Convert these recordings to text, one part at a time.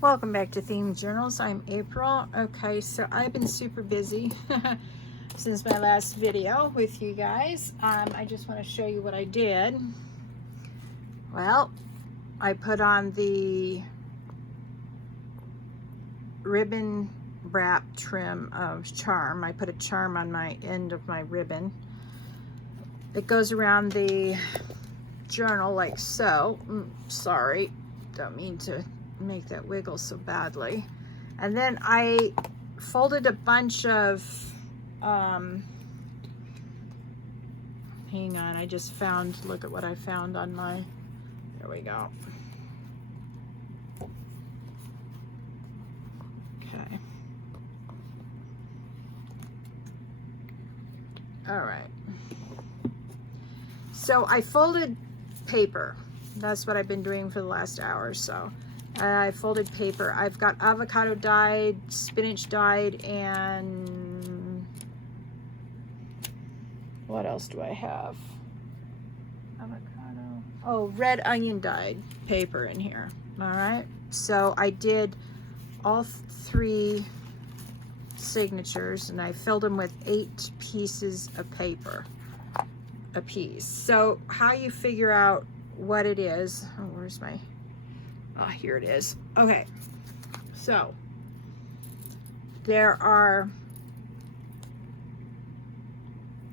Welcome back to Theme Journals. I'm April. Okay, so I've been super busy since my last video with you guys. I just want to show you what I did. Well, I put on the ribbon wrap trim of charm. I put a charm on my end of my ribbon. It goes around the journal like so. Sorry, don't mean to make that wiggle so badly. And then I folded a bunch of hang on, I just found, look at what I found on my, there we go. Okay, all right, so I folded paper. That's what I've been doing for the last hour or so. I folded paper. I've got avocado dyed, spinach dyed, and what else do I have? Avocado. Oh, red onion dyed paper in here. All right. So I did all three signatures and I filled them with 8 pieces of paper a piece. So how you figure out what it is, oh, where's my, oh, here it is. Okay, so there are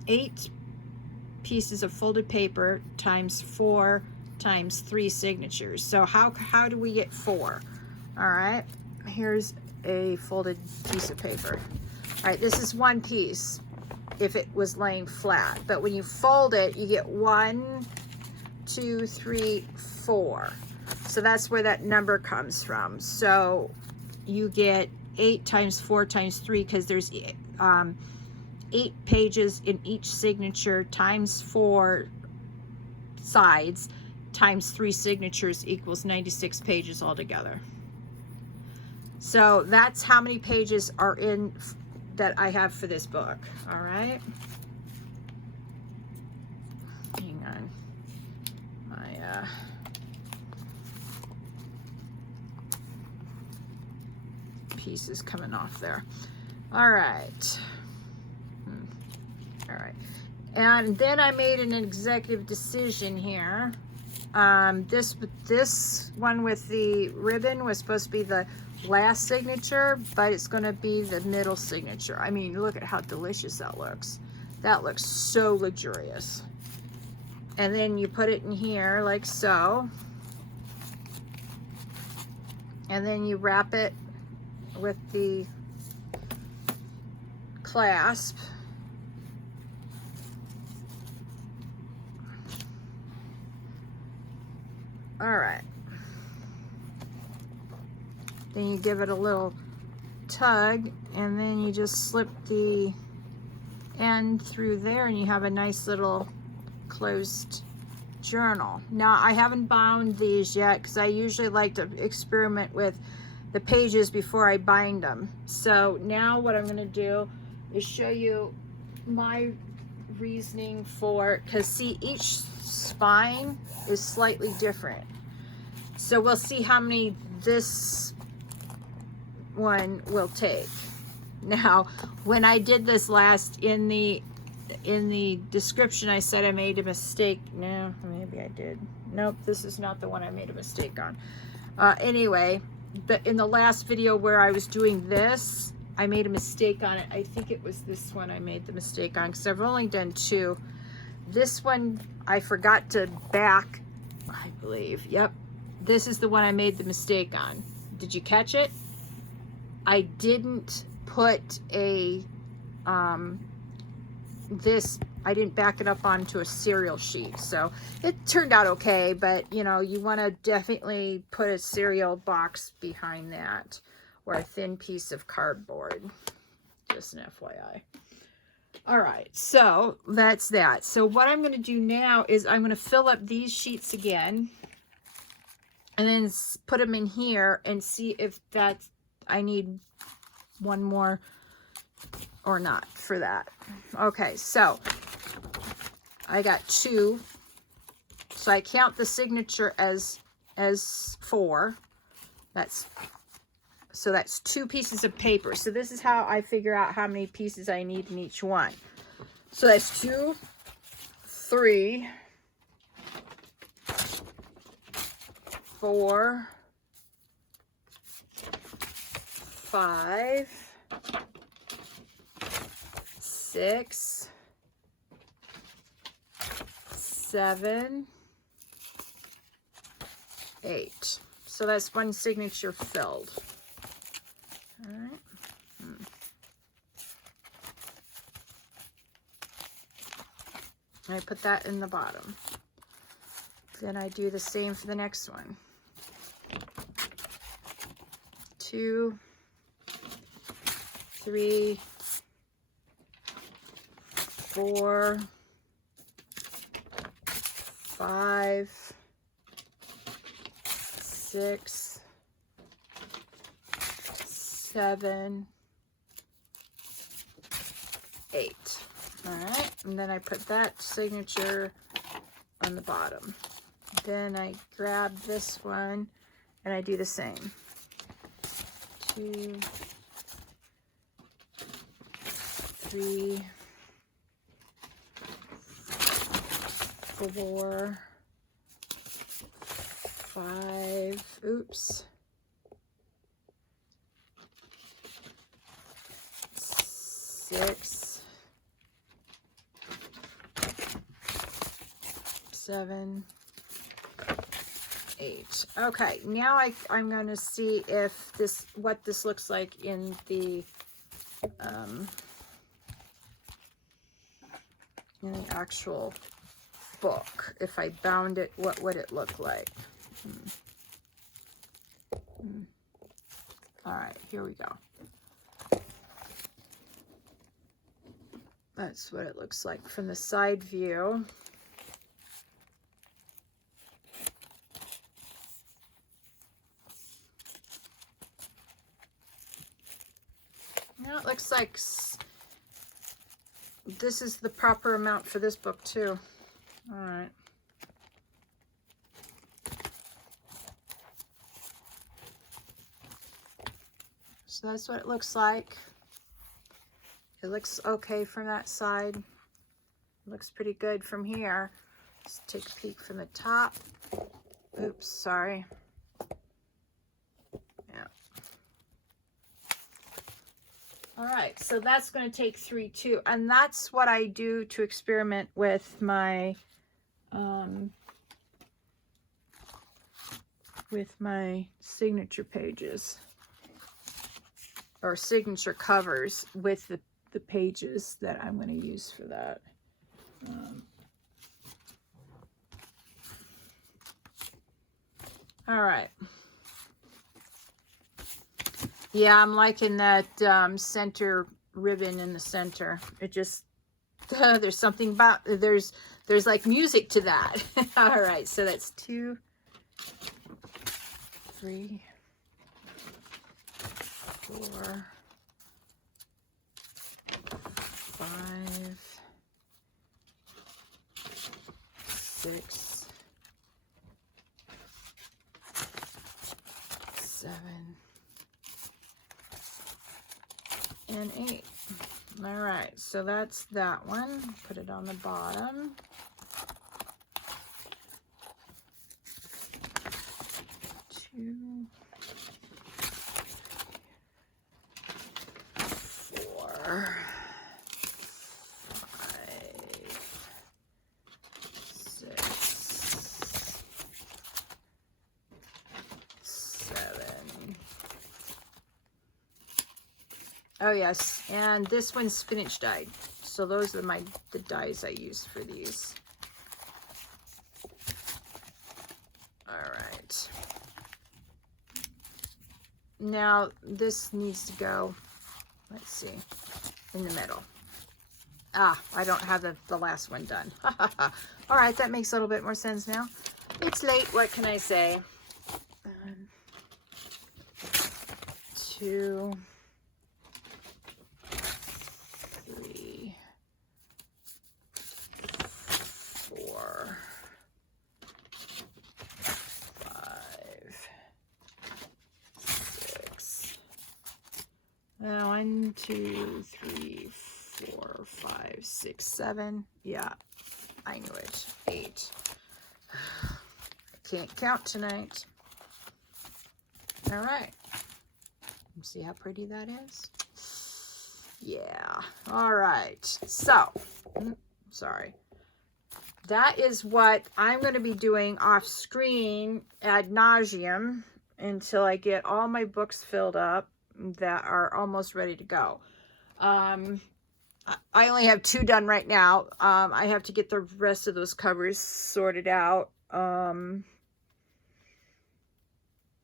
8 pieces of folded paper times 4 times 3 signatures. So how do we get 4? All right, here's a folded piece of paper. All right, this is one piece if it was laying flat, but when you fold it, you get 1, 2, 3, 4. So that's where that number comes from. So you get 8 times 4 times 3 because there's 8 pages in each signature times 4 sides times 3 signatures equals 96 pages altogether. So that's how many pages are in that I have for this book. All right. Hang on. My piece is coming off there. All right. All right. And then I made an executive decision here. This one with the ribbon was supposed to be the last signature, but it's going to be the middle signature. I mean, look at how delicious that looks. That looks so luxurious. And then you put it in here like so. And then you wrap it with the clasp. All right. Then you give it a little tug and then you just slip the end through there and you have a nice little closed journal. Now I haven't bound these yet because I usually like to experiment with the pages before I bind them. So now what I'm going to do is show you my reasoning for, because see, each spine is slightly different. So we'll see how many this one will take. Now, when I did this last, in the description, I said I made a mistake. No, maybe I did. Nope, this is not the one I made a mistake on. Anyway, in the last video where I was doing this, I made a mistake on it. I think it was this one I made the mistake on because I've only done 2. This one I forgot to back, I believe. Yep, this is the one I made the mistake on. Did you catch it? I didn't put a I didn't back it up onto a serial sheet, so it turned out okay, but you know, you want to definitely put a serial box behind that or a thin piece of cardboard, just an FYI. All right, so that's that. So what I'm going to do now is I'm going to fill up these sheets again and then put them in here and see if that's, I need one more or not for that. Okay, so I got 2. So I count the signature as 4. That's So that's 2 pieces of paper. So this is how I figure out how many pieces I need in each one. So that's 2, 3, 4, 5, 6, 7, 8. So that's 1 signature filled. All right. I put that in the bottom. Then I do the same for the next one. 2, 3, 4, 5, 6, 7, 8. All right, and then I put that signature on the bottom. Then I grab this one and I do the same. 2, 3, 4, 5, oops, 6, 7, 8. Okay, now I'm going to see if what this looks like in the actual book. If I bound it, what would it look like? All right, here we go. That's what it looks like from the side view. Now it looks like this is the proper amount for this book too. All right. So that's what it looks like. It looks okay from that side. It looks pretty good from here. Let's take a peek from the top. Oops, sorry. Yeah. All right, so that's going to take 3 too. And that's what I do to experiment with my signature pages or signature covers with the pages that I'm going to use for that. All right. Yeah, I'm liking that center ribbon in the center. It just, there's something about, there's like music to that. All right, so that's 2, 3, 4, 5, 6, 7, and 8. All right, so that's that one. Put it on the bottom. Two, 4, 5, 6, 7. Oh yes, and this one's spinach dyed. So those are the dyes I use for these. All right. Now this needs to go, let's see, in the middle. Ah, I don't have the last one done. All right, that makes a little bit more sense now. It's late, what can I say? 2, 3, 4, 5, 6, 1, 2, 3, 4, 5, 6, 7. Yeah, I knew it. 8. I can't count tonight. All right. See how pretty that is? Yeah. All right. So, sorry. That is what I'm going to be doing off screen ad nauseum until I get all my books filled up that are almost ready to go. I only have 2 done right now. I have to get the rest of those covers sorted out.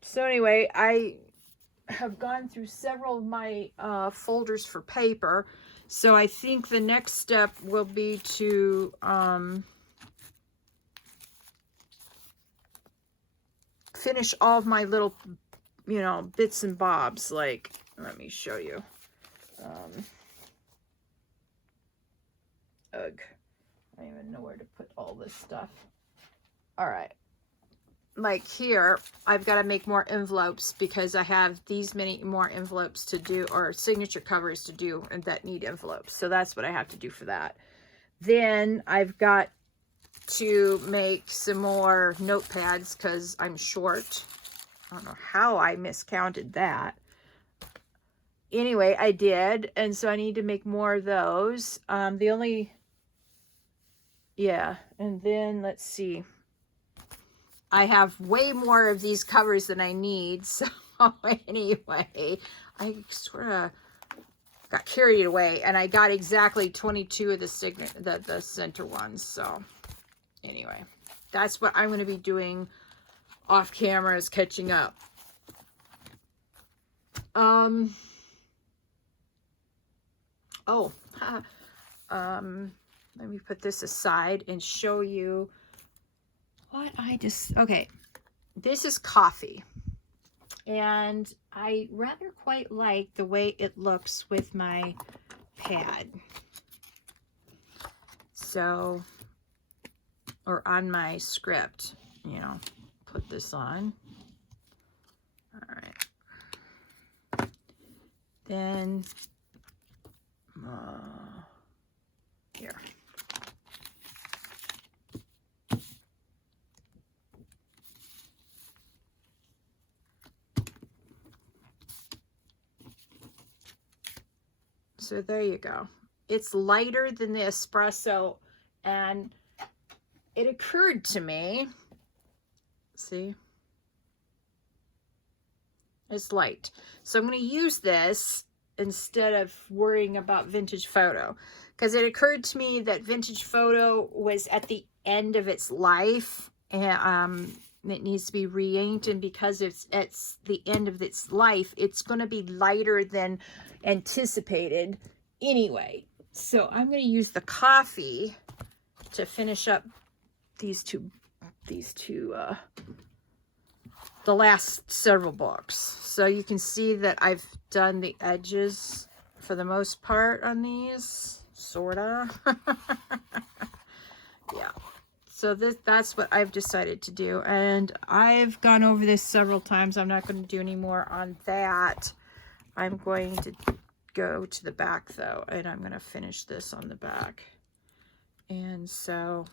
So anyway, I have gone through several of my folders for paper. So I think the next step will be to finish all of my little, you know, bits and bobs. Like, let me show you. Ugh. I don't even know where to put all this stuff. All right. Like here, I've got to make more envelopes because I have these many more envelopes to do, or signature covers to do, and that need envelopes. So that's what I have to do for that. Then I've got to make some more notepads because I'm short. I don't know how I miscounted that. Anyway, I did, and so I need to make more of those. Yeah, and then let's see. I have way more of these covers than I need. So anyway, I sort of got carried away, and I got exactly 22 of the center ones. So anyway, that's what I'm going to be doing off camera, is catching up. Let me put this aside and show you what I just, okay, this is coffee, and I rather quite like the way it looks with my pad. So, or on my script, you know, put this on. All right. Then, here. So there you go. It's lighter than the espresso, and it occurred to me, see, it's light. So I'm going to use this instead of worrying about Vintage Photo, because it occurred to me that Vintage Photo was at the end of its life, and it needs to be re-inked, and because it's the end of its life, it's going to be lighter than anticipated anyway. So I'm going to use the coffee to finish up these two the last several books. So you can see that I've done the edges for the most part on these, sorta. Yeah. So that's what I've decided to do, and I've gone over this several times. I'm not going to do any more on that. I'm going to go to the back though, and I'm going to finish this on the back. And so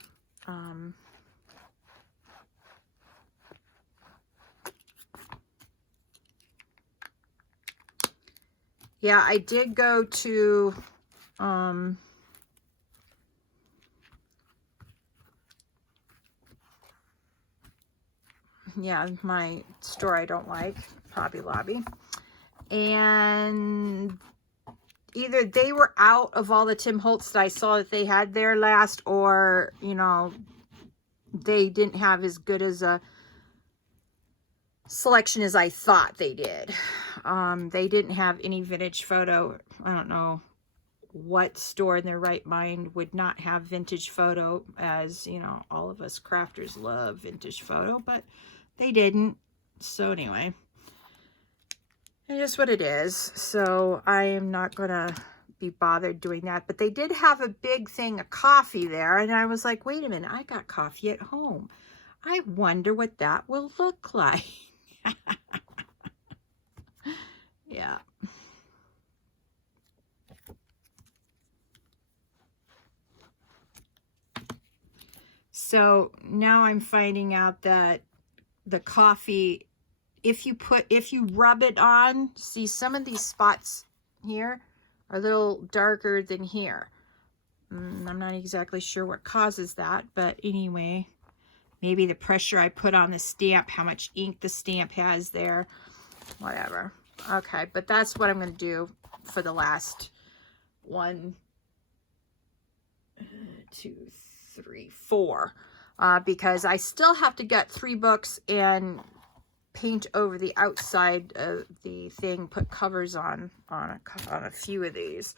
yeah, I did go to yeah, my store I don't like, Hobby Lobby, and either they were out of all the Tim Holtz that I saw that they had there last, or, you know, they didn't have as good as a selection as I thought they did. They didn't have any Vintage Photo. I don't know what store in their right mind would not have Vintage Photo, as, you know, all of us crafters love Vintage Photo, but they didn't. So anyway, it is what it is. So I am not gonna be bothered doing that. But they did have a big thing of coffee there, and I was like, wait a minute, I got coffee at home. I wonder what that will look like. Yeah. So now I'm finding out that the coffee, if you rub it on, see some of these spots here are a little darker than here. I'm not exactly sure what causes that, but anyway, maybe the pressure I put on the stamp, how much ink the stamp has there, whatever. Okay, but that's what I'm going to do for the last 1, 2, 3, 4, because I still have to get 3 books and paint over the outside of the thing, put covers on a few of these.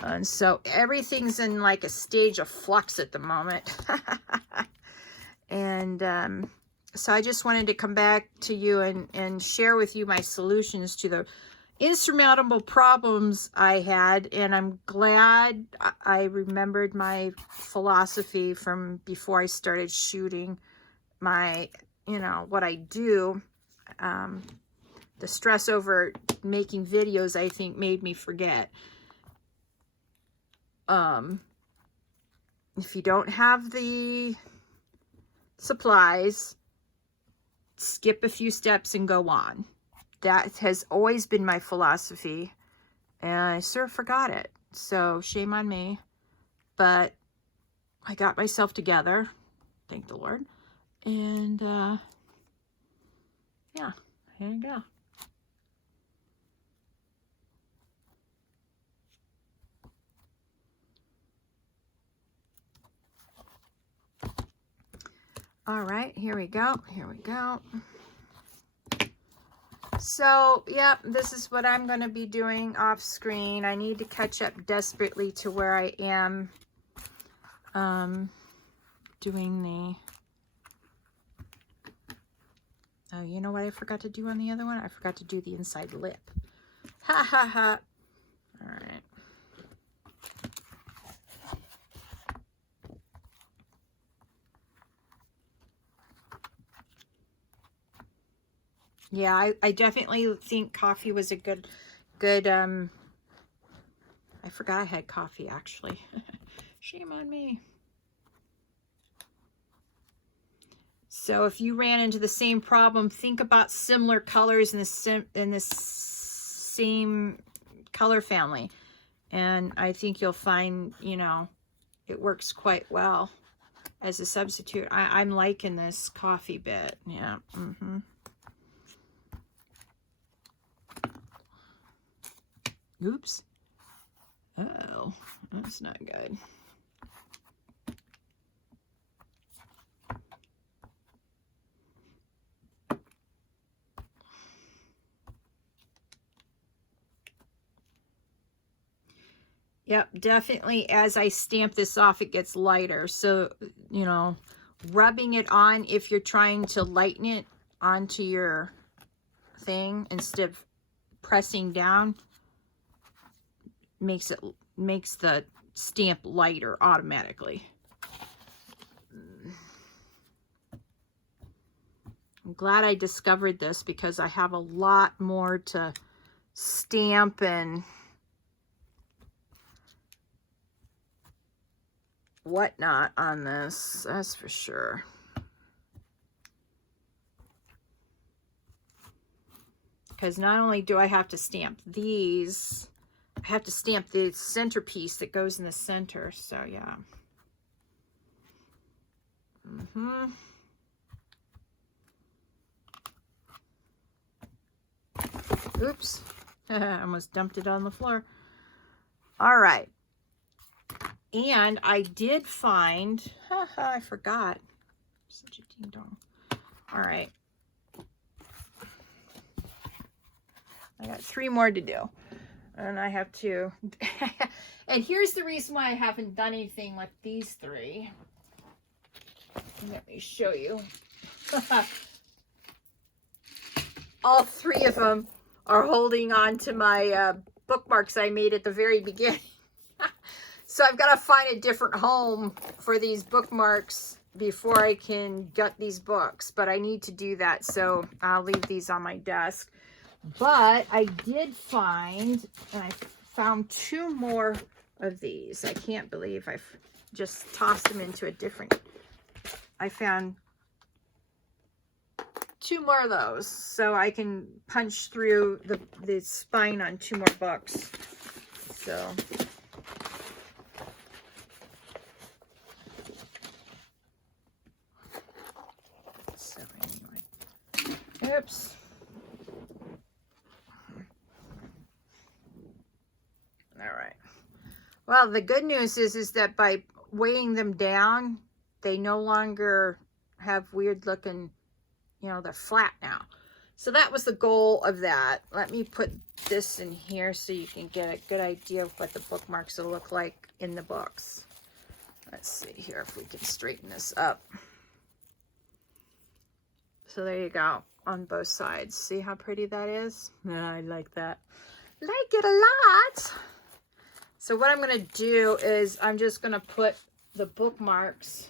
And so everything's in like a stage of flux at the moment. And so I just wanted to come back to you and share with you my solutions to the insurmountable problems I had. And I'm glad I remembered my philosophy from before I started shooting my, what I do. The stress over making videos, I think, made me forget. If you don't have the supplies, skip a few steps and go on. That has always been my philosophy, and I sort of forgot it. So shame on me, but I got myself together, thank the Lord. And yeah, here you go. All right, here we go. Here we go. So, yeah, this is what I'm going to be doing off screen. I need to catch up desperately to where I am doing the... Oh, you know what I forgot to do on the other one? I forgot to do the inside lip. Ha ha ha. All right. Yeah, I definitely think coffee was a good, I forgot I had coffee, actually. Shame on me. So if you ran into the same problem, think about similar colors in the same color family. And I think you'll find, it works quite well as a substitute. I'm liking this coffee bit. Yeah. Mm-hmm. Oops. Oh, that's not good. Yep, definitely as I stamp this off, it gets lighter. So, rubbing it on, if you're trying to lighten it onto your thing instead of pressing down, makes the stamp lighter automatically. I'm glad I discovered this because I have a lot more to stamp and whatnot on this, that's for sure. Because not only do I have to stamp these, I have to stamp the centerpiece that goes in the center. So yeah. Oops. I almost dumped it on the floor. All right. And I did find, I forgot. Such a ding dong. All right. I got 3 more to do. And I have to. And here's the reason why I haven't done anything with these 3. Let me show you. All 3 of them are holding on to my bookmarks I made at the very beginning. So I've got to find a different home for these bookmarks before I can get these books. But I need to do that, so I'll leave these on my desk. But I did find, and I found 2 more of these. I can't believe I've just tossed them into a different I found 2 more of those, so I can punch through the spine on 2 more books. So anyway, oops. All right. Well, the good news is that by weighing them down, they no longer have weird looking, you know, they're flat now. So that was the goal of that. Let me put this in here so you can get a good idea of what the bookmarks will look like in the books. Let's see here if we can straighten this up. So there you go on both sides. See how pretty that is? Yeah, I like that. Like it a lot. So what I'm going to do is I'm just going to put the bookmarks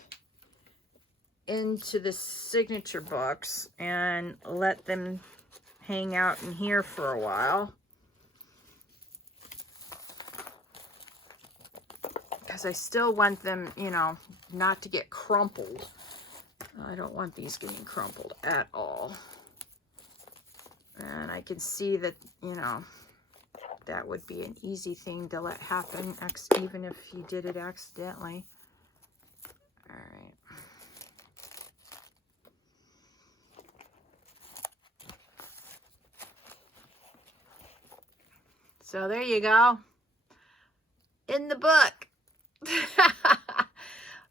into the signature books and let them hang out in here for a while. Because I still want them, you know, not to get crumpled. I don't want these getting crumpled at all. And I can see that, you know, that would be an easy thing to let happen, even if you did it accidentally. All right. So there you go. In the book.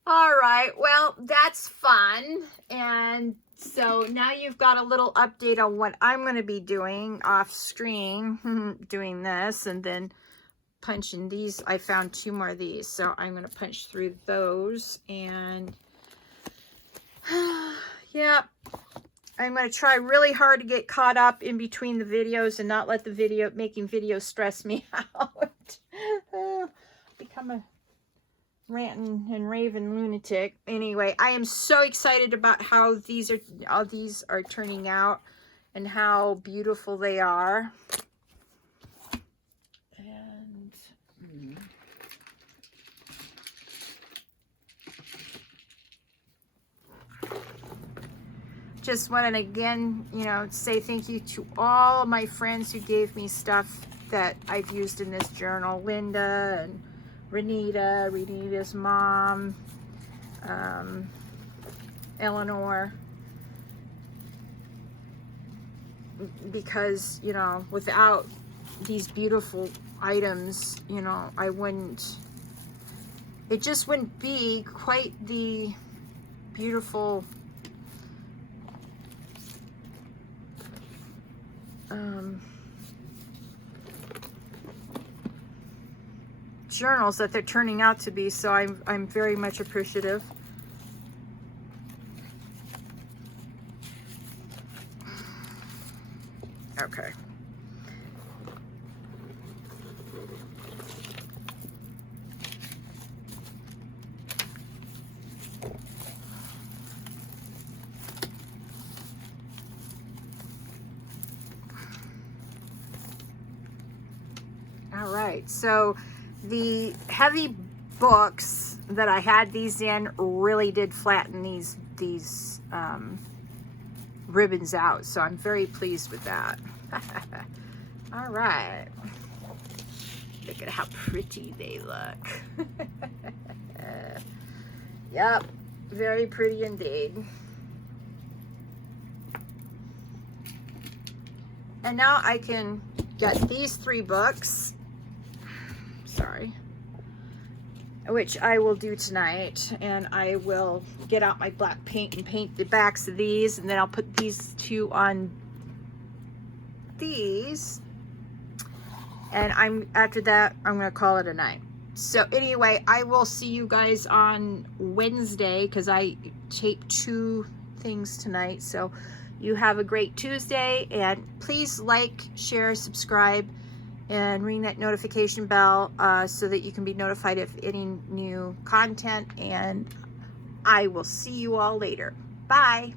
All right. Well, that's fun. And so now you've got a little update on what I'm going to be doing off screen, doing this, and then punching these. I found 2 more of these, so I'm going to punch through those. And yeah, I'm going to try really hard to get caught up in between the videos and not let the making videos stress me out. Become a ranting and raving lunatic. Anyway, I am so excited about how all these are turning out and how beautiful they are. And just wanted to again, you know, say thank you to all of my friends who gave me stuff that I've used in this journal. Linda and Renita's mom, Eleanor, because, you know, without these beautiful items, you know, it just wouldn't be quite the beautiful journals that they're turning out to be. So I'm very much appreciative. Okay. All right, so the heavy books that I had these in really did flatten these ribbons out, so I'm very pleased with that. All right, look at how pretty they look. Yep, very pretty indeed. And now I can get these 3 books, which I will do tonight, and I will get out my black paint and paint the backs of these, and then I'll put these 2 on these, and after that I'm gonna call it a night. So anyway, I will see you guys on Wednesday, because I taped 2 things tonight. So you have a great Tuesday, and please like, share, subscribe, and ring that notification bell so that you can be notified of any new content. And I will see you all later. Bye.